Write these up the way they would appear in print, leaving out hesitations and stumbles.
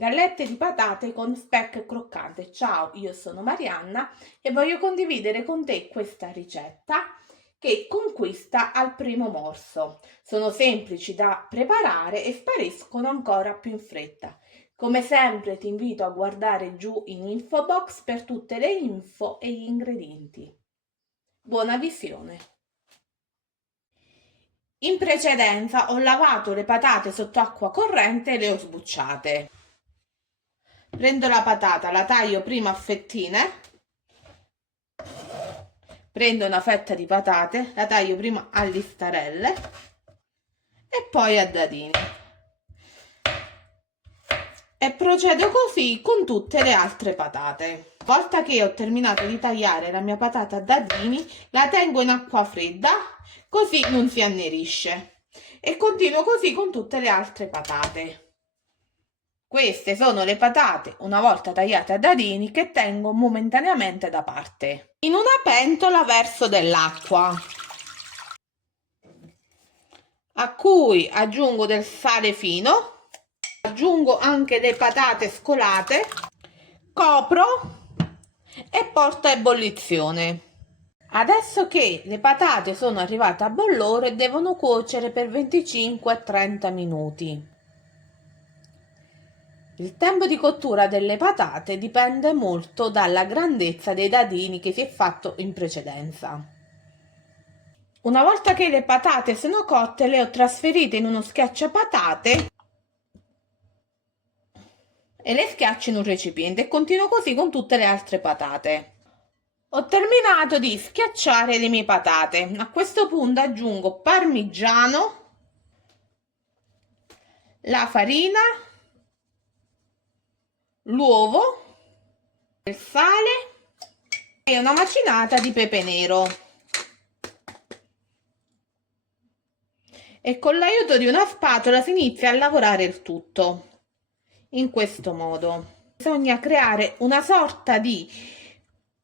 Gallette di patate con speck croccante. Ciao, io sono Marianna e voglio condividere con te questa ricetta che conquista al primo morso. Sono semplici da preparare e spariscono ancora più in fretta. Come sempre ti invito a guardare giù in info box per tutte le info e gli ingredienti. Buona visione! In precedenza ho lavato le patate sotto acqua corrente e le ho sbucciate. Prendo la patata, la taglio prima a fettine, prendo una fetta di patate, la taglio prima a listarelle e poi a dadini. E procedo così con tutte le altre patate. Una volta che ho terminato di tagliare la mia patata a dadini, la tengo in acqua fredda, così non si annerisce. E continuo così con tutte le altre patate. Queste sono le patate, una volta tagliate a dadini, che tengo momentaneamente da parte. In una pentola verso dell'acqua, a cui aggiungo del sale fino. Aggiungo anche le patate scolate, copro e porto a ebollizione. Adesso che le patate sono arrivate a bollore, devono cuocere per 25-30 minuti. Il tempo di cottura delle patate dipende molto dalla grandezza dei dadini che si è fatto in precedenza. Una volta che le patate sono cotte, le ho trasferite in uno schiacciapatate e le schiaccio in un recipiente e continuo così con tutte le altre patate. Ho terminato di schiacciare le mie patate. A questo punto aggiungo parmigiano, la farina, l'uovo, il sale e una macinata di pepe nero. E con l'aiuto di una spatola si inizia a lavorare il tutto. In questo modo bisogna creare una sorta di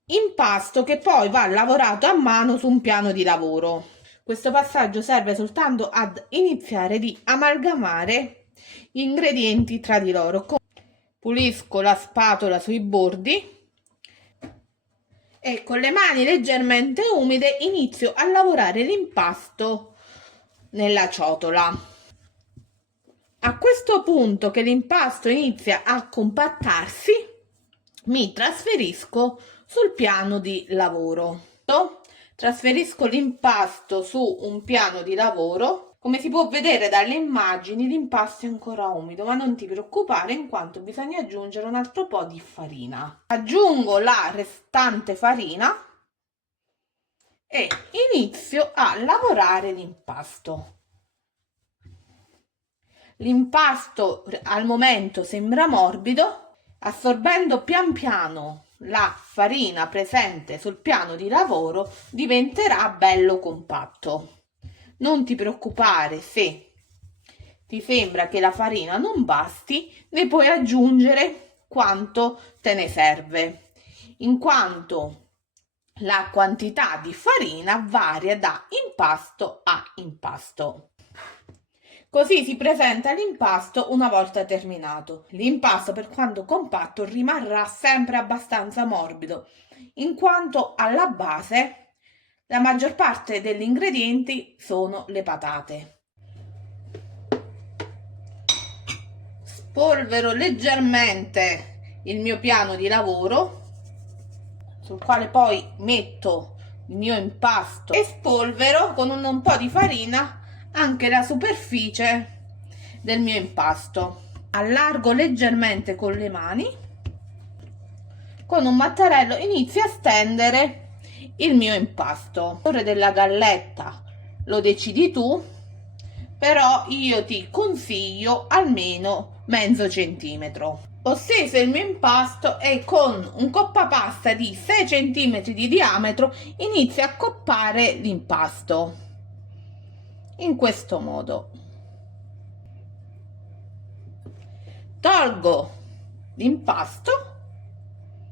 impasto che poi va lavorato a mano su un piano di lavoro. Questo passaggio serve soltanto ad iniziare di amalgamare gli ingredienti tra di loro. Pulisco la spatola sui bordi e con le mani leggermente umide inizio a lavorare l'impasto nella ciotola. A questo punto che l'impasto inizia a compattarsi, mi trasferisco sul piano di lavoro. Trasferisco l'impasto su un piano di lavoro. Come si può vedere dalle immagini, l'impasto è ancora umido, ma non ti preoccupare in quanto bisogna aggiungere un altro po' di farina. Aggiungo la restante farina e inizio a lavorare l'impasto. L'impasto al momento sembra morbido, assorbendo pian piano la farina presente sul piano di lavoro diventerà bello compatto. Non ti preoccupare se ti sembra che la farina non basti, ne puoi aggiungere quanto te ne serve, in quanto la quantità di farina varia da impasto a impasto. Così si presenta l'impasto una volta terminato. L'impasto, per quanto compatto, rimarrà sempre abbastanza morbido, in quanto alla base la maggior parte degli ingredienti sono le patate. Spolvero leggermente il mio piano di lavoro, sul quale poi metto il mio impasto e spolvero con un po' di farina anche la superficie del mio impasto. Allargo leggermente con le mani, con un mattarello inizio a stendere il mio impasto. Il colore della galletta lo decidi tu, però io ti consiglio almeno mezzo centimetro. Ho steso il mio impasto e con un coppapasta di 6 cm di diametro inizio a coppare l'impasto. In questo modo tolgo l'impasto.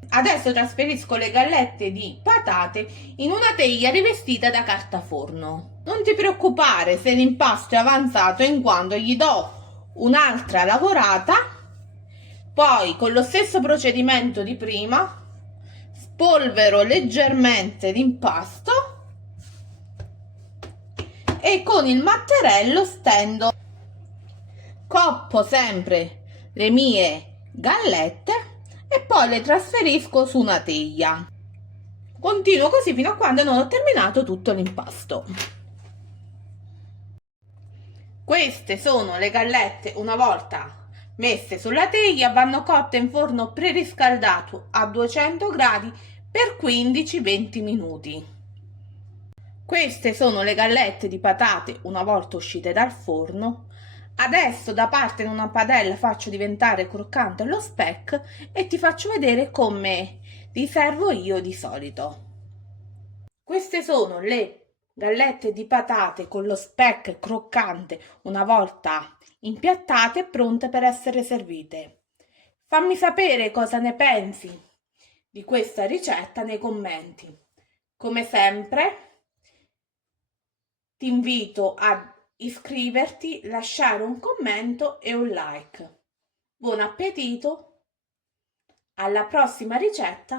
Adesso trasferisco le gallette di patate in una teglia rivestita da carta forno. Non ti preoccupare se l'impasto è avanzato, in quanto gli do un'altra lavorata Poi con lo stesso procedimento di prima spolvero leggermente l'impasto e con il mattarello stendo. Coppo sempre le mie gallette e poi le trasferisco su una teglia. Continuo così fino a quando non ho terminato tutto l'impasto. Queste sono le gallette una volta messe sulla teglia, vanno cotte in forno preriscaldato a 200 gradi per 15-20 minuti. Queste sono le gallette di patate una volta uscite dal forno. Adesso da parte in una padella faccio diventare croccante lo speck e ti faccio vedere come li servo io di solito. Queste sono le gallette di patate con lo speck croccante una volta impiattate e pronte per essere servite. Fammi sapere cosa ne pensi di questa ricetta nei commenti. Come sempre, ti invito ad iscriverti, lasciare un commento e un like. Buon appetito! Alla prossima ricetta!